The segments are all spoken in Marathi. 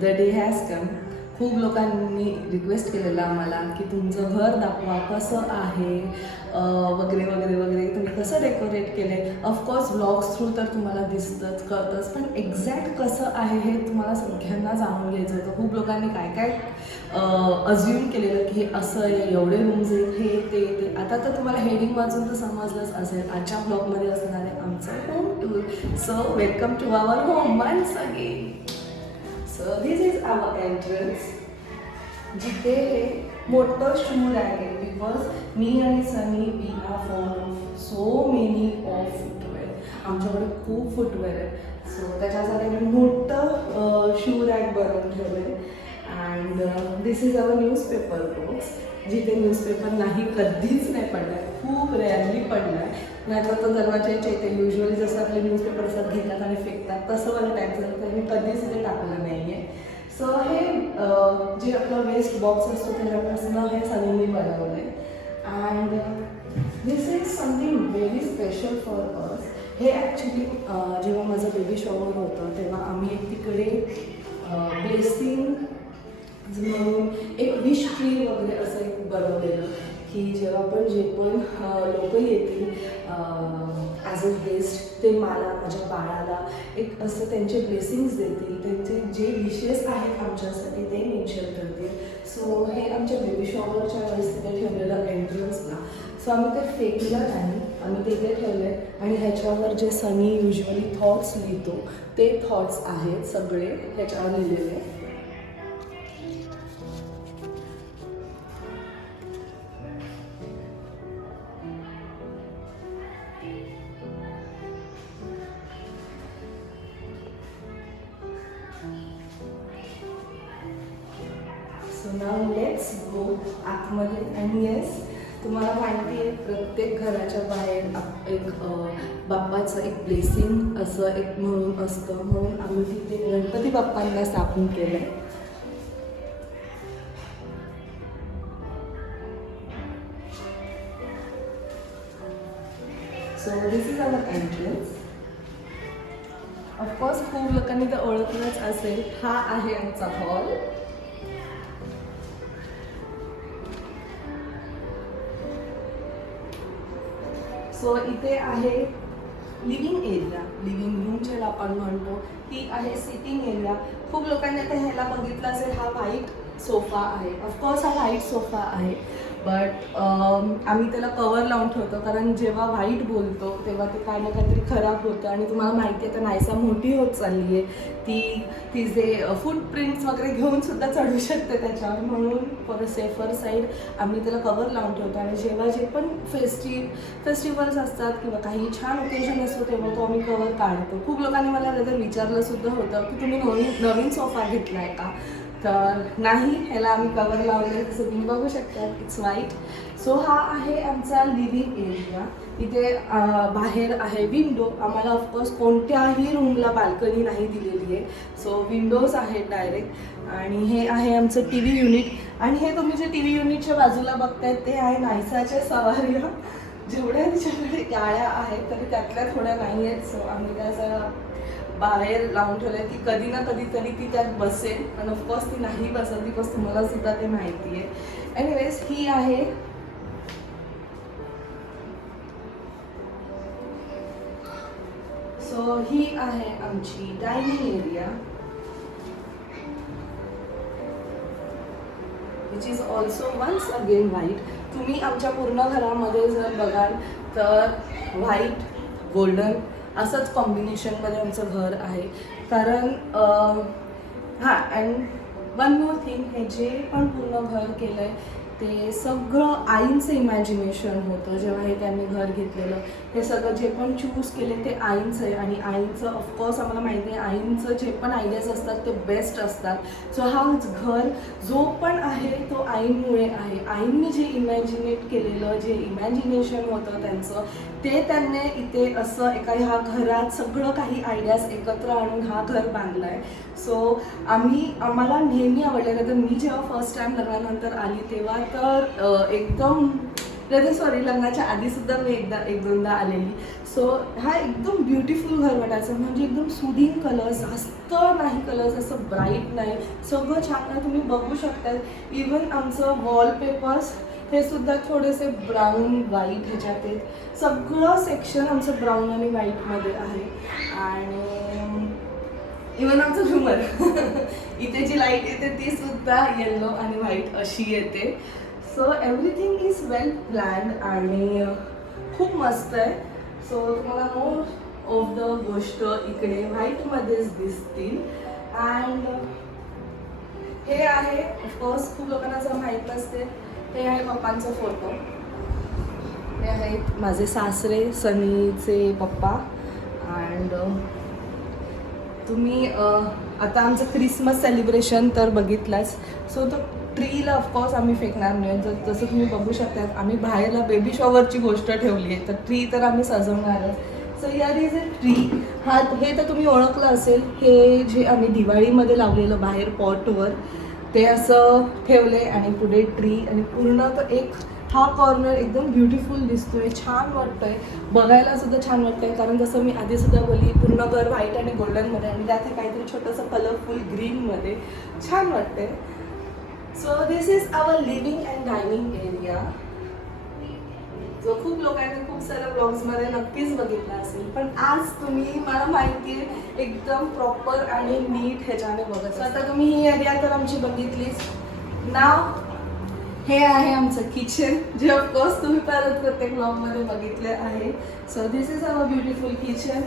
The day has come. खूप लोकांनी रिक्वेस्ट केलेलं आम्हाला की तुमचं घर दाखवा कसं आहे वगैरे वगैरे वगैरे, तुम्ही कसं डेकोरेट केलं आहे. ऑफकोर्स व्लॉग्स थ्रू तर तुम्हाला दिसतंच कळतंच, पण एक्झॅक्ट कसं आहे हे तुम्हाला सगळ्यांना जाणून घ्यायचं होतं. खूप लोकांनी काय काय अज्युम केलेलं की हे असं आहे, एवढे रूम्स आहेत, हे ते. आता तर तुम्हाला हेडिंग वाचून तर समजलंच असेल. आजच्या ब्लॉगमध्ये असणार आहे आमचं home tour. So welcome to our home once again. So this is our entrance. जिथे हे मोठं शूज आहे, बिकॉज मी आणि Sunny we are fond of so many of footwear. आमच्याकडे खूप फुटवेअर आहे. सो त्याच्यासाठी मी मोठं शू रॅक बनवून ठेवलं आहे. And this is our newspaper box, जिथे न्यूजपेपर नाही कधीच नाही पडला आहे, खूप रेअरली पडला आहे. नाहीतर तर दरवाजाचे इथे युजली जसं आपले न्यूजपेपर असतात घेतात आणि फेकतात तसं मला टाईप झालं, तर मी कधीच ते टाकलं नाही आहे. सो हे जे आपलं वेस्ट बॉक्स असतो त्याच्यापासून हे सगळ्यांनी बनवलं आहे. And this is something very special for us. हे ॲक्च्युली जेव्हा माझं बेबी शॉवर होतं तेव्हा आम्ही एक तिकडे ब्लेसिंग म्हणून एक विश ट्री वगैरे असं एक बनवलेलं की जेव्हा पण जे पण लोक येतील ॲज अ गेस्ट, ते मला माझ्या बाळाला एक असं त्यांचे ब्लेसिंग्स देतील, त्यांचे जे विशेस आहेत आमच्यासाठी ते मेन्शन करतील. सो हे आमच्या बेबी शॉवरच्या वेळेस तिथे ठेवलेलं एंट्रन्सला. सो आम्ही ते फेकलं नाही, आम्ही तिथे ठेवलं आहे. आणि ह्याच्यावर जे सनी युजली थॉट्स लिहितो ते थॉट्स आहेत सगळे ह्याच्यावर लिहिलेले. सो नाव लेट्स गो आतमध्ये. आणि येस, तुम्हाला माहिती आहे प्रत्येक घराच्या बाहेर एक बाप्पाचं एक ब्लेसिंग असं एक म्हणून असतं, म्हणून आम्ही तिथे गणपती बाप्पांना स्थापन केलं आहे. So this is our entrance. Of course खूप लोकांनी तर ओळखलंच असेल, हा आहे आमचा हॉल. सो इथे आहे लिव्हिंग एरिया, लिव्हिंग रूम ज्याला आपण म्हणतो, ती आहे सिटिंग एरिया. खूप लोकांनी आता ह्याला बघितलं असेल, हा व्हाईट सोफा आहे. ऑफकोर्स हा व्हाईट सोफा आहे, बट आम्ही त्याला कवर लावून ठेवतो, कारण जेव्हा व्हाईट बोलतो तेव्हा ते काय ना काहीतरी खराब होतं. आणि तुम्हाला माहिती आहे तर नायसा मोठी होत चालली आहे, तिचे फुटप्रिंट्स वगैरे घेऊन सुद्धा चढू शकते त्याच्यावर, म्हणून फॉर अ सेफर साईड आम्ही त्याला कवर लावून ठेवतो. आणि जेव्हा जे पण फेस्टिवल्स असतात किंवा काही छान ओकेजन असतो तेव्हा तो आम्ही कवर काढतो. खूप लोकांनी मला नंतर विचारलं सुद्धा होतं की तुम्ही नवीन सोफा घेतला आहे का, तर नाही, ह्याला आम्ही कवर लावलं आहे, जसं तुम्ही बघू शकता इट्स व्हाईट. सो हा आहे आमचा लिव्हिंग एरिया. इथे बाहेर आहे विंडो. आम्हाला ऑफकोर्स कोणत्याही रूमला बाल्कनी नाही दिलेली आहे, सो विंडोज आहेत डायरेक्ट. आणि हे आहे आमचं टी व्ही युनिट. आणि हे तुम्ही जे टी व्ही युनिटच्या बाजूला बघतायत ते आहे नायसाच्या सवाऱ्या. जेवढ्या तिच्याकडे गाड्या आहेत तरी त्यातल्या थोड्या नाही आहेत, सो आम्ही त्या बाहेर लावून ठेवले. ती कधी ना कधीतरी ती त्यात बसेल, आणि ऑफकोर्स ती नाही बसेल, बिकॉज तुम्हाला सुद्धा ते माहिती आहे. एनिवेज, ही आहे सो ही आहे आमची dining area, which is also once again white. तुम्ही आमच्या पूर्ण घरामध्ये जर बघाल तर व्हाईट गोल्डन असंच कॉम्बिनेशनमध्ये आमचं घर आहे. कारण हां, अँड वन मोर थिंग, हे जे पण पूर्ण घर केलं आहे ते सगळं आईंचं इमॅजिनेशन होतं. जेव्हा हे त्यांनी घर घेतलेलं, हे सगळं जे पण चूज केले ते आईंचं आहे. आणि आईंचं ऑफकोर्स आम्हाला माहिती आहे, आईंचं जे पण आयडियाज असतात ते बेस्ट असतात. सो हा घर जो पण आहे तो आईंमुळे आहे. आईंनी जे इमॅजिनेट केलेलं, जे इमॅजिनेशन होतं त्यांचं, ते त्यांनी इथे असं एका ह्या घरात सगळं काही आयडियाज एकत्र आणून हा घर बांधला आहे. सो आम्हाला नेहमी आवडलेलं. तर मी जेव्हा फर्स्ट टाईम लग्नानंतर आली तेव्हा तर एकदम सॉरी लग्नाच्या आधी सुद्धा मी एक दोनदा आलेली. सो हा एकदम ब्युटिफुल घर वाटायचं, म्हणजे एकदम सुदिंग कलर्स, जास्त नाही कलर्स, असं ब्राईट नाही, सगळं छान आहे. तुम्ही बघू शकता इवन आमचं वॉलपेपर्स हे सुद्धा थोडेसे ब्राऊन व्हाईट ह्याच्यात आहेत. सगळं सेक्शन आमचं ब्राऊन आणि व्हाईटमध्ये आहे. आणि इवन आमचं झुमर इथे जी लाईट येते ती सुद्धा येलो आणि व्हाईट अशी येते. So everything is well planned आणि खूप मस्त आहे. सो तुम्हाला मोर ऑफ द गोष्ट इकडे व्हाईटमध्येच दिसतील. अँड हे आहे ऑफकोर्स खूप लोकांना जर माहीत नसते, हे आहे पप्पांचा फोटो. हे आहेत माझे सासरे, सनीचे पप्पा. अँड तुम्ही आता आमचं क्रिसमस सेलिब्रेशन तर बघितलाच. सो तो ट्रीला ऑफकोर्स आम्ही फेकणार नाही. जसं तुम्ही बघू शकता आम्ही बाहेरला बेबी शॉवरची गोष्ट ठेवली आहे, तर ट्री तर आम्ही सजवणारच. So here is a tree. हे तर तुम्ही ओळखलं असेल, हे जे आम्ही दिवाळीमध्ये लावलेलं बाहेर पॉटवर ते असं ठेवले आणि पुढे ट्री आणि पूर्ण तो एक हा कॉर्नर एकदम ब्युटिफुल दिसतोय, छान वाटतोय, बघायला सुद्धा छान वाटतंय. कारण जसं मी आधी सुद्धा बोलली पूर्ण घर व्हाईट आणि गोल्डनमध्ये आणि त्यात काहीतरी छोटंसं कलरफुल ग्रीनमध्ये छान वाटतंय. So this is our living and dining area, जो खूप लोकांनी खूप साऱ्या ब्लॉग्समध्ये नक्कीच बघितला असेल, पण आज तुम्ही मला माहिती आहे एकदम प्रॉपर आणि नीट ह्याच्याने बघत. सो आता तुम्ही ही एरिया तर आमची बघितलीच. नाव हे आहे आमचं किचन, जे ऑफकोर्स तुम्ही परत प्रत्येक ब्लॉगमध्ये बघितले आहे. So this is our beautiful kitchen,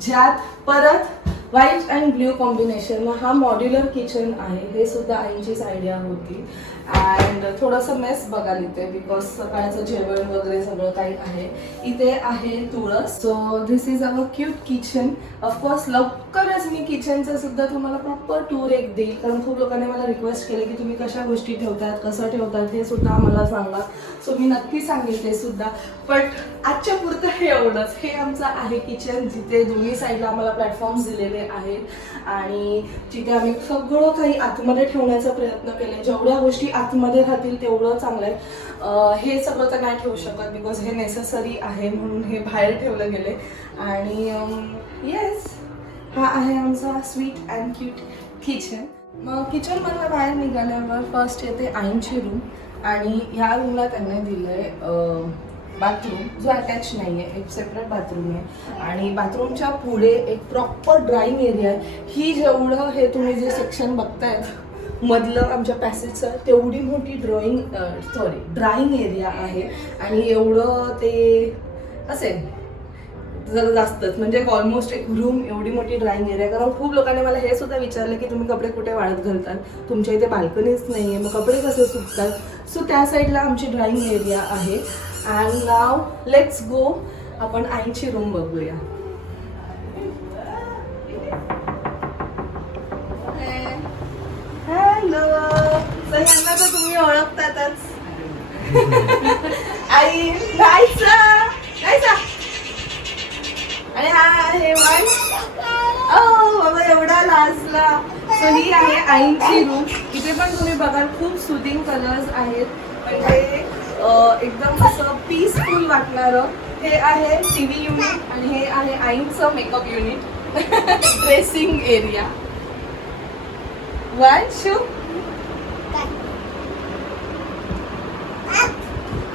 ज्यात परत व्हाईट अँड ब्ल्यू कॉम्बिनेशन हा मॉड्युलर किचन आहे. हे सुद्धा आईचीच आयडिया होती. अँड थोडंसं मेस बघाल इथे, बिकॉज सकाळचं जेवण वगैरे सगळं काही आहे. इथे आहे तुळस. So this is our cute kitchen. Of course लवकरच मी किचनचं सुद्धा तुम्हाला प्रॉपर टूर एक देईल, कारण खूप लोकांनी मला रिक्वेस्ट केले की तुम्ही कशा गोष्टी ठेवतात, कसं ठेवतात हे सुद्धा मला सांगा. सो मी नक्की सांगेल ते सुद्धा. बट आजच्या पुरतं हे एवढंच. हे आमचं आहे किचन, जिथे दोन्ही साईडला आम्हाला प्लॅटफॉर्म्स दिलेले आहेत आणि जिथे आम्ही सगळं काही आतमध्ये ठेवण्याचा प्रयत्न केला. जेवढ्या गोष्टी आतमध्ये राहतील तेवढं चांगलं आहे. हे सगळं तर नाही ठेवू शकत, बिकॉज हे नेसेसरी आहे म्हणून हे बाहेर ठेवलं गेले. आणि येस, हा आहे आमचा स्वीट अँड क्यूट किचन. मग किचनमधनं बाहेर निघाल्यावर फर्स्ट येते आईंची रूम आणि ह्या रूमला त्यांनी दिलं आहे बाथरूम, जो अटॅच नाही आहे, एक सेपरेट बाथरूम आहे. आणि बाथरूमच्या पुढे एक प्रॉपर ड्राईंग एरिया आहे. ही जेवढं हे तुम्ही जे सेक्शन बघतायत मधलं आमच्या पॅसेजचं, तेवढी मोठी ड्राईंग एरिया आहे. आणि एवढं ते असेल जरा जास्तच, म्हणजे ऑलमोस्ट एक रूम एवढी मोठी ड्राईंग एरिया. कारण खूप लोकांनी मला हे सुद्धा विचारलं की तुम्ही कपडे कुठे वाळत घालतात, तुमच्या इथे बाल्कनीच नाही आहे, मग कपडे कसे सुकतात. सो त्या साईडला आमची ड्राईंग एरिया आहे. अँड नाव लेट्स गो, आपण आईची रूम बघूया. हॅलो. तर ह्यांना तर तुम्ही ओळखतातच. आई जायचं आणि हा आहे बाबा एवढा लाजला. सो ही आहे आईची रूम. इथे पण तुम्ही बघाल खूप सुदिंग कलर्स आहेत, म्हणजे एकदम असं पीसफुल वाटणारं. हे आहे टीव्ही युनिट आणि हे आहे आईचं makeup unit. Dressing area. One shoe.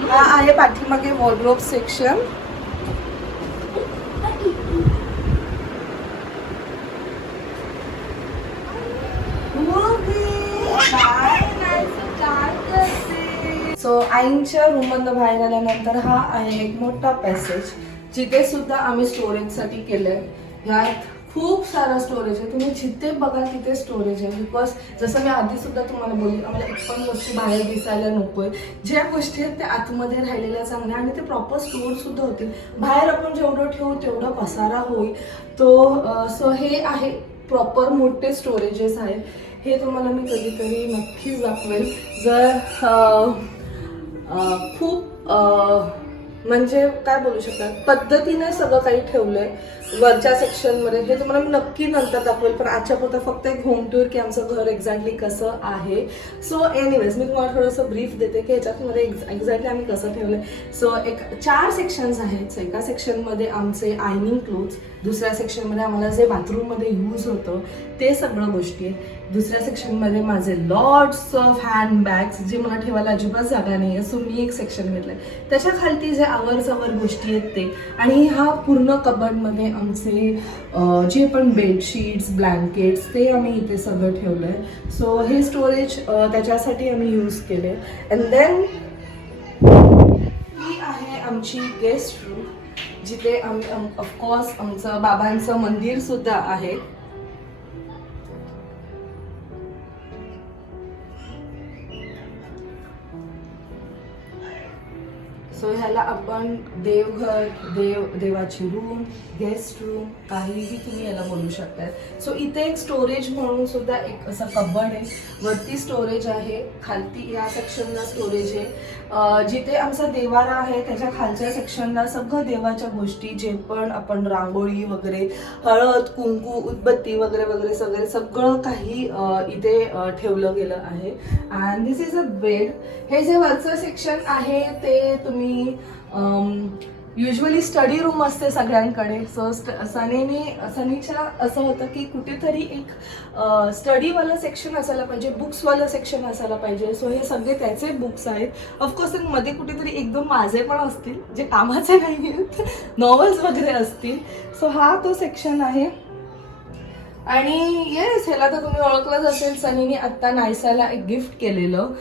हा आहे पाठीमागे वॉर्डरोब सेक्शन. सो आईंच्या रूममधनं बाहेर आल्यानंतर हा आहे एक मोठा पॅसेज, जिथे सुद्धा आम्ही स्टोरेजसाठी केलंय. ह्यात खूप सारा स्टोरेज आहे. तुम्ही जिथे बघा तिथे स्टोरेज आहे. बिकॉज जसं मी आधी सुद्धा तुम्हाला बोलली, आम्हाला एक पण वस्तू बाहेर दिसायला नकोय. ज्या गोष्टी आहेत त्या आतमध्ये राहिलेल्या चांगल्या आणि ते प्रॉपर स्टोर सुद्धा होतील. बाहेर आपण जेवढं ठेवू तेवढा पसारा होईल तो. सो हे आहे प्रॉपर मोठे स्टोरेजेस आहेत. हे तुम्हाला मी कधीतरी नक्कीच दाखवेल. जर खूप म्हणजे काय बोलू शकतात पद्धतीने सगळं काही ठेवलंय. वरच्या सेक्शनमध्ये हे तुम्हाला मी नक्की नंतर दाखवेल, पण आजच्या पुरतं फक्त एक होम टूर की आमचं घर एक्झॅक्टली कसं आहे. सो एनिवेज मी तुम्हाला थोडंसं ब्रीफ देते की ह्याच्यामध्ये एक्झॅक्टली आम्ही कसं ठेवलं आहे. सो 4 सेक्शन्स आहेत. सो एका सेक्शनमध्ये आमचे आयनिंग क्लोथ्स, दुसऱ्या सेक्शनमध्ये आम्हाला जे बाथरूममध्ये यूज होतं ते सगळं गोष्टी आहेत. दुसऱ्या सेक्शनमध्ये माझे लॉट्स ऑफ हँडबॅग्स जे मला ठेवायला अजिबात जागा नाही आहे, सो मी एक सेक्शन घेतलं आहे. त्याच्या खालती जे आवरजवळ गोष्टी आहेत ते, आणि हा पूर्ण कबर्डमध्ये आमचे जे पण बेडशीट्स, ब्लँकेट्स ते आम्ही इथे सगळं ठेवलं आहे. सो हे स्टोरेज त्याच्यासाठी आम्ही यूज केले. अँड देन ही आहे आमची गेस्ट रूम, जिथे आम्ही ऑफकोर्स आमचं बाबांचं मंदिर सुद्धा आहे. सो ह्याला आपण देवघर, देवाची रूम, गेस्ट रूम, काहीही तुम्ही याला बोलू शकता. सो इथे एक स्टोरेज म्हणून सुद्धा एक असं कबर्ड आहे. वरती स्टोरेज आहे, खालती या सेक्शनला स्टोरेज आहे. जिथे आमचा देवारा आहे त्याच्या खालच्या सेक्शनला सगळं देवाच्या गोष्टी, जे पण आपण रांगोळी वगैरे, हळद, कुंकू, उदबत्ती वगैरे वगैरे सगळं काही इथे ठेवलं गेलं आहे. And this is a bed. हे जे वरचं सेक्शन आहे ते तुम्ही युजली स्टडी रूम असते सगळ्यांकडे. सो सनीच्या असं होतं की कुठेतरी एक स्टडीवालं सेक्शन असायला पाहिजे, बुक्सवालं सेक्शन असायला पाहिजे. सो हे सगळे त्याचे बुक्स आहेत. ऑफकोर्स मध्ये कुठेतरी एकदम माझे पण असतील जे कामाचे नाही आहेत, नॉवेल्स वगैरे असतील. सो हा तो सेक्शन आहे. आणि येस, ह्याला तर तुम्ही ओळखलंच असेल, सनीने आत्ता नायसाला एक गिफ्ट केलेलं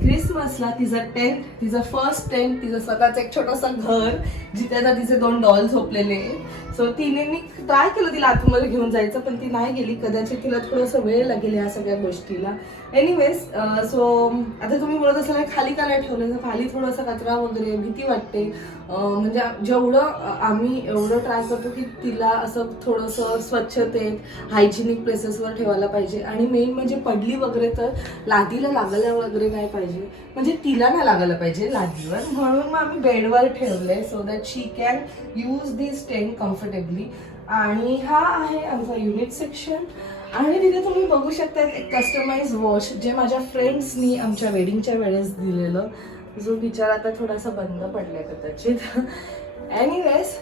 क्रिसमसला. तिचं फर्स्ट टेंट, तिचं स्वतःचं एक छोटंसं घर जिथे आता तिचे 2 डॉल झोपलेले. सो तिने, मी ट्राय केलं तिला आतमध्ये घेऊन जायचं, पण ती नाही गेली. कदाचित तिला थोडंसं वेळ लागेल या सगळ्या गोष्टीला. एनिवेज, सो आता तुम्ही बोलत असाल खाली का नाही ठेवलं, तर खाली थोडासा कचरा वगैरे, भीती वाटते. म्हणजे जेवढं आम्ही एवढं ट्राय करतो की तिला असं थोडंसं स्वच्छतेत, हायजिनिक प्लेसेसवर ठेवायला पाहिजे. आणि मेन म्हणजे पडली वगैरे तर लादीला लागायला वगैरे नाही पाहिजे, म्हणजे तिला नाही लागायला पाहिजे लादीवर. म्हणून मग आम्ही बेडवर ठेवलंय so that she can use this tent comfortably. आणि हा आहे आमचा युनिट सेक्शन. आणि तिथे तुम्ही बघू शकता एक कस्टमाइज वॉश, जे माझ्या फ्रेंड्सनी आमच्या वेडिंगच्या वेळेस दिलेलं, जो बिचारा आता थोडासा बंद पडलाय कदाचित. एनिवेज,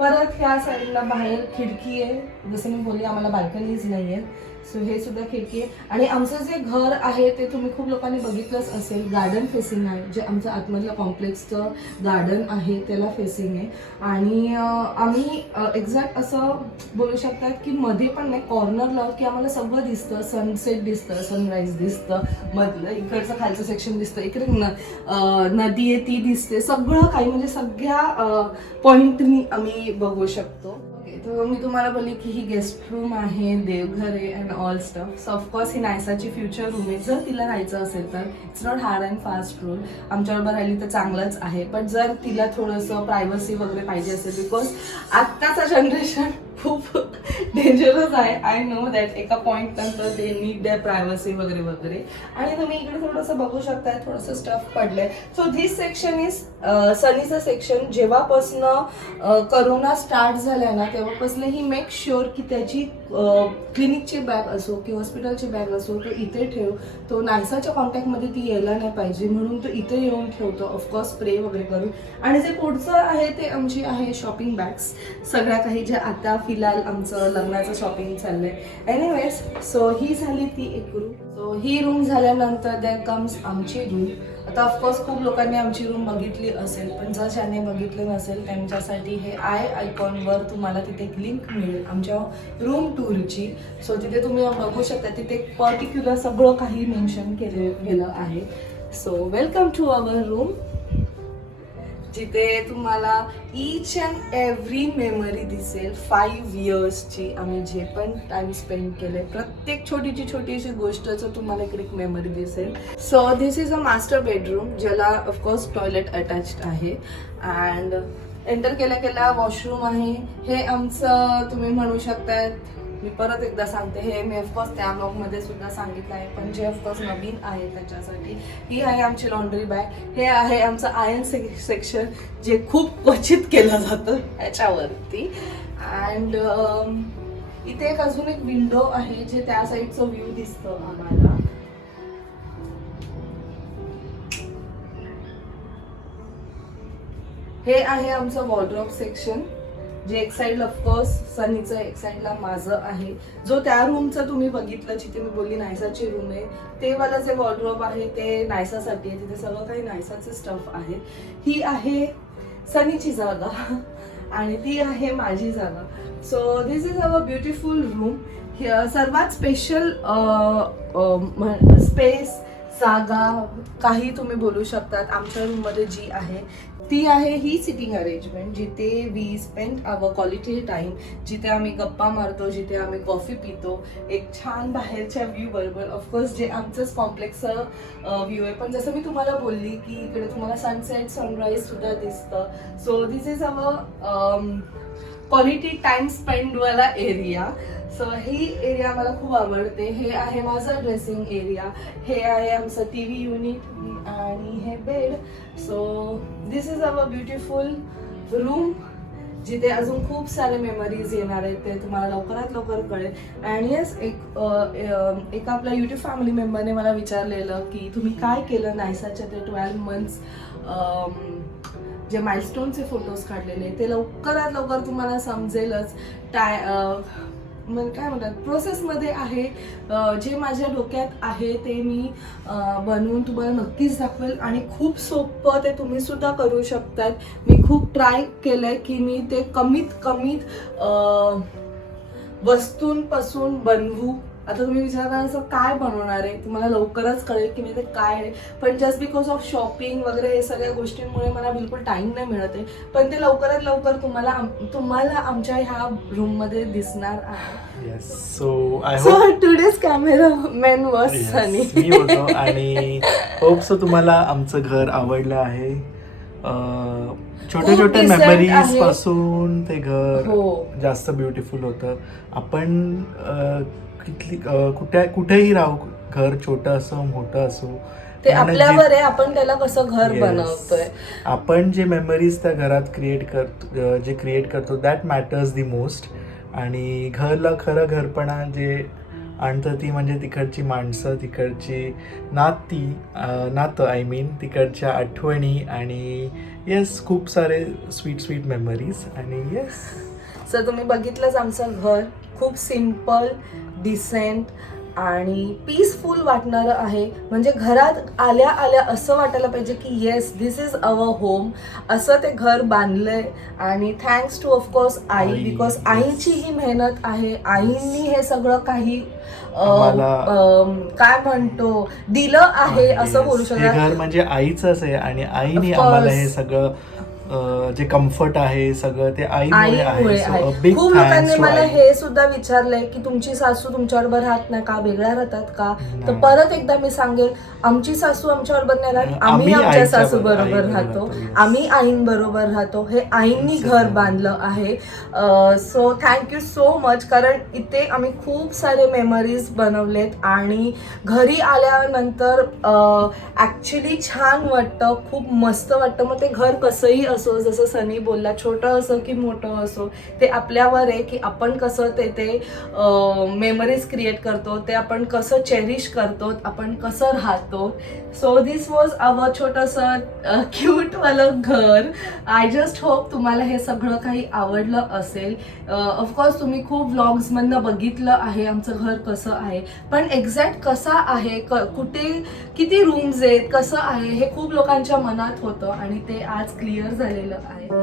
परत ह्या साईडला बाहेर खिडकी आहे. जसं मी बोलली, आम्हाला बाल्कनीज नाही आहेत. सो हे सुद्धा खिडकी आहे. आणि आमचं जे घर आहे ते तुम्ही खूप लोकांनी बघितलंच असेल, गार्डन फेसिंग आहे. जे आमचं आतमधलं कॉम्प्लेक्सचं गार्डन आहे त्याला फेसिंग आहे. आणि आम्ही एक्झॅक्ट असं बोलू शकतात की मध्ये पण नाही, कॉर्नरला की आम्हाला सगळं दिसतं. सनसेट दिसतं, सनराईज दिसतं, मधलं इकडचं खालचं सेक्शन दिसतं, इकडे नदी आहे ती दिसते, सगळं काही म्हणजे सगळ्या पॉईंटनी आम्ही बघू शकतो. तर मी तुम्हाला बोलली की ही गेस्ट रूम आहे, देवघर आहे and all stuff. So of course ही नायसाची फ्युचर रूम आहे. जर तिला राहायचं असेल तर it's not hard and fast rule. आमच्याबरोबर राहिली तर चांगलंच आहे. पण जर तिला थोडंसं प्रायव्हसी वगैरे पाहिजे असेल, बिकॉज आत्ताचं जनरेशन खूप डेंजरस आहे. I know that. एका पॉईंट नंतर दे नीड देअर प्रायव्हसी वगैरे वगैरे. आणि तुम्ही इकडे थोडंसं बघू शकताय, थोडंसं स्टफ पडलंय. सो धिस सेक्शन इज सनीचं सेक्शन. जेव्हापासनं करोना स्टार्ट झालाय ना, तेव्हापासून ही मेक शुअर की त्याची क्लिनिकची बॅग असो की हॉस्पिटलची बॅग असो तो इथे ठेव. तो नायसाच्या कॉन्टॅक्टमध्ये ती यायला नाही पाहिजे म्हणून तो इथे येऊन ठेवतो, ऑफकोर्स स्प्रे वगैरे करून. आणि जे पुढचं आहे ते आमची आहे शॉपिंग बॅग्स, सगळ्या काही जे आता फिलहाल आमचं लग्नाचं शॉपिंग चाललंय. एनिवेज, सो ही झाली ती एक रूम. सो ही रूम झाल्यानंतर देअर कम्स आमची रूम. आता ऑफकोर्स खूप लोकांनी आमची रूम बघितली असेल, पण जर ज्याने बघितलं नसेल त्यांच्यासाठी हे आयकॉनवर तुम्हाला तिथे एक लिंक मिळेल आमच्या रूम टूरची. सो तिथे तुम्ही बघू शकता, तिथे पर्टिक्युलर सगळं काही मेन्शन केलं गेलं आहे. So welcome to our room, जिथे तुम्हाला ईच अँड एव्हरी मेमरी दिसेल 5 इयर्सची. आम्ही जे पण टाइम स्पेंड केले, प्रत्येक छोटीशी गोष्टचं तुम्हाला एक मेमरी दिसेल. So this is a master bedroom, ज्याला ऑफकोर्स टॉयलेट अटॅच्ड आहे. अँड एंटर केल्या वॉशरूम आहे. हे आमचं तुम्ही म्हणू शकता मी परत एकदा सांगते, हे मी ऑफकोर्स त्या ब्लॉगमध्ये सुद्धा सांगितलं आहे, पण जे ऑफकोर्स नवीन आहे त्याच्यासाठी, ही आहे आमची लॉन्ड्री बॅग. हे आहे आमचं आयर्न सेक्शन, जे खूप क्वचित केलं जातं ह्याच्यावरती. अँड इथे एक अजून एक विंडो आहे, जे त्या साईडचं व्ह्यू दिसतं आम्हाला. हे आहे आमचं वॉर्डरोब सेक्शन, जे एक साईड ऑफकोर्स सनीचं, एक साईडला माझं आहे. जो त्या रूमचं तुम्ही बघितलं, जिथे मी बोलली नायसाची रूम आहे, ते वाला जे वॉर्डरोब आहे ते नायसासाठी आहे. तिथे सगळं काही नायसाचे स्टफ आहे. ही आहे सनीची जागा आणि ती आहे माझी जागा. So this is our beautiful room. सर्वात स्पेशल स्पेस, जागा, काही तुम्ही बोलू शकतात आमच्या रूममध्ये जी आहे ती आहे ही सिटिंग अरेंजमेंट, जिथे we spend our quality time, जिथे आम्ही गप्पा मारतो, जिथे आम्ही कॉफी पितो, एक छान बाहेरच्या व्ह्यू बरोबर. ऑफकोर्स जे आमचंच कॉम्प्लेक्सचं व्ह्यू आहे, पण जसं मी तुम्हाला बोलली की इकडे तुम्हाला सनसेट सनराईज सुद्धा दिसतं. So this is our quality time स्पेंडवाला एरिया. सो ही एरिया मला खूप आवडते. हे आहे माझं ड्रेसिंग एरिया, हे आहे आमचं TV युनिट आणि हे bed. So this is our beautiful room, जिथे अजून खूप सारे मेमरीज येणार आहेत, ते तुम्हाला लवकरात लवकर कळेल. अँड येस, एक आपल्या यूट्यूब फॅमिली मेंबरने मला विचारलेलं की तुम्ही काय केलं नायसाच्या ते 12 मंथ्स जे माइलस्टोनचे फोटोज काढलेले, ते लवकरात लवकर तुम्हाला समजेलच. काय म्हणतात, प्रोसेसमध्ये आहे. जे माझ्या डोक्यात आहे ते मी बनवून तुम्हाला नक्कीच दाखवेल, आणि खूप सोपं ते तुम्ही सुद्धा करू शकतात. मी खूप ट्राय केलंय की मी ते कमीत वस्तूंपासून बनवू. आता तुम्ही विचारता असं काय बनवणार आहे, तुम्हाला लवकरच कळेल की मी ते काय आहे. पण जस्ट बिकॉज ऑफ शॉपिंग वगैरे हे सगळ्या गोष्टींमुळे मला बिलकुल टाइम नाही मिळत आहे, पण ते लवकरात लवकर तुम्हाला आमच्या ह्या रूममध्ये दिसणार आहे. सो टुडेज कॅमेरामॅन वॉज सनी. मी होतो आणि होप सो तुम्हाला आमचं घर आवडलं आहे. छोट्या छोट्या मेमरीज पासून ते घर जास्त ब्युटिफुल होतं. आपण कुठेही राहू, घर छोटं असो मोठं असो, ते आपल्यावर आहे, आपण त्याला कसं घर बनवतोय. आपण जे मेमरीज त्या घरात क्रिएट करतो दॅट मॅटर्स दी मोस्ट. आणि घरला खरं घरपणा जे आणतं ती म्हणजे तिकडची माणसं, तिकडची नातं आय मीन, तिकडच्या आठवणी, आणि येस खूप सारे स्वीट मेमरीज. आणि येस, सर तुम्ही बघितलंच आमचं घर खूप सिम्पल, डिसेंट आणि पीसफुल वाटणारं आहे. म्हणजे घरात आल्या असं वाटायला पाहिजे की yes, this is our home, असं ते घर बांधलंय. आणि थँक्स टू ऑफकोर्स आई, बिकॉज आईची ही मेहनत आहे. आईंनी हे सगळं काही काय म्हणतो दिलं आहे असं बोलू शकतो. घर म्हणजे आईचंच आहे, आणि आईने आम्हाला हे सगळं जे कम्फर्ट आहे सगळं ते आईमुळे आहे. खूप लोकांनी मला हे सुद्धा विचारलंय की तुमची सासू तुमच्याबरोबर राहत नाही का, वेगळ्या राहतात का? तर परत एकदा मी सांगेल, आमची सासू आमच्याबरोबर नाही राहत, आम्ही आमच्या सासू बरोबर राहतो, आम्ही आईंबरोबर राहतो. हे आईंनी घर बांधलं आहे. सो थँक्यू सो मच, कारण इथे आम्ही खूप सारे मेमरीज बनवलेत, आणि घरी आल्यानंतर ऍक्च्युली छान वाटतं, खूप मस्त वाटतं. मग ते घर कसंही असो, जसं सनी बोलला, छोटं असो की मोठं असो, ते आपल्यावर आहे की आपण कसं ते मेमरीज क्रिएट करतो, ते आपण कसं चेरिश करतो, आपण कसं राहतो. सो दिस वॉज अवर छोटंसं क्यूटवालं घर. आय जस्ट होप तुम्हाला हे सगळं काही आवडलं असेल. ऑफकोर्स तुम्ही खूप व्लॉग्समधनं बघितलं आहे आमचं घर कसं आहे, पण एक्झॅक्ट कसं आहे, कुठे किती रूम्स आहेत, कसं आहे, हे खूप लोकांच्या मनात होतं, आणि ते आज क्लिअर झालेलं आहे.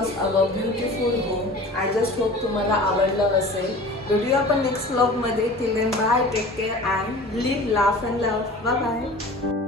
Was our beautiful home. I just hope तुम्हाला आवडलं असेल. भेटूया आपण नेक्स्ट व्लॉगमध्ये. Till then bye, take care and live, laugh and love. Bye bye.